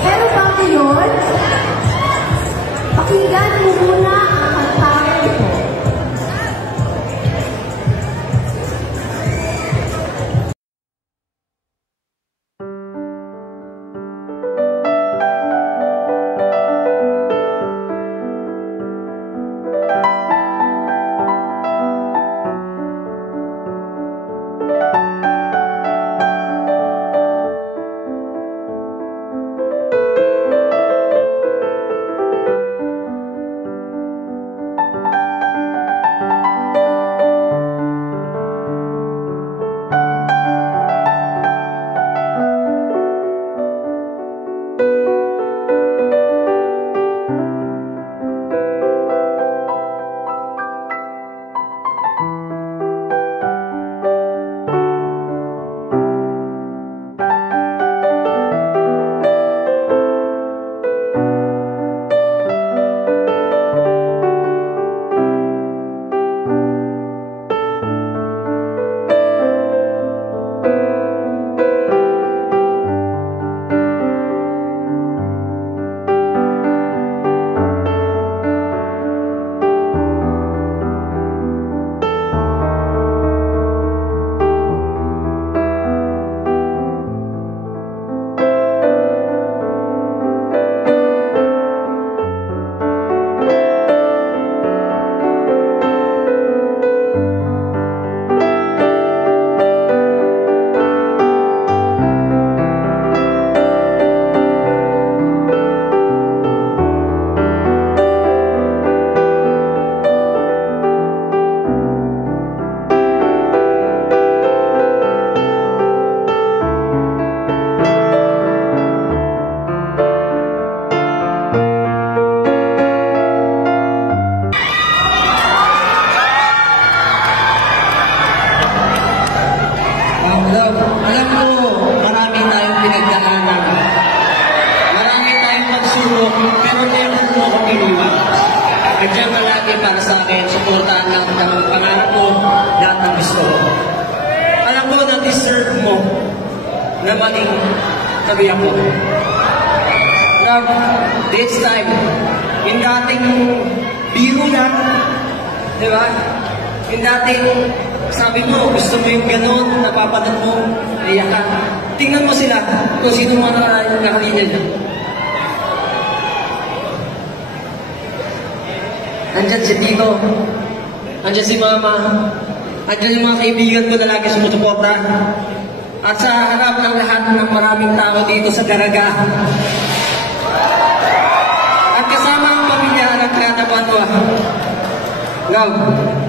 Pero bago yun, pakinggan mo muna ang kantahan ko. Alam ko, marami tayong pinagdaanan. Marami tayong pagsubok, pero never mo ako iniwan. Andiyan ka lagi para sa akin, suportahan lang ang pangarap mo, lahat ng gusto ko. Alam ko na deserve mo na maging tabi ako. Love, this time, yung dating biro yan, di ba? Yung dating sabi mo, gusto mo yung gano'n, napapanood mo, naiyak ka. Tingnan mo sila kung sino mga nakalinya niya. Andyan si Tito, andyan si Mama, andyan yung mga kaibigan ko na lagi sumusuporta. At sa harap ng lahat ng maraming tao dito sa Daraga. At kasama ang pamilya ng Katabanwa. Love.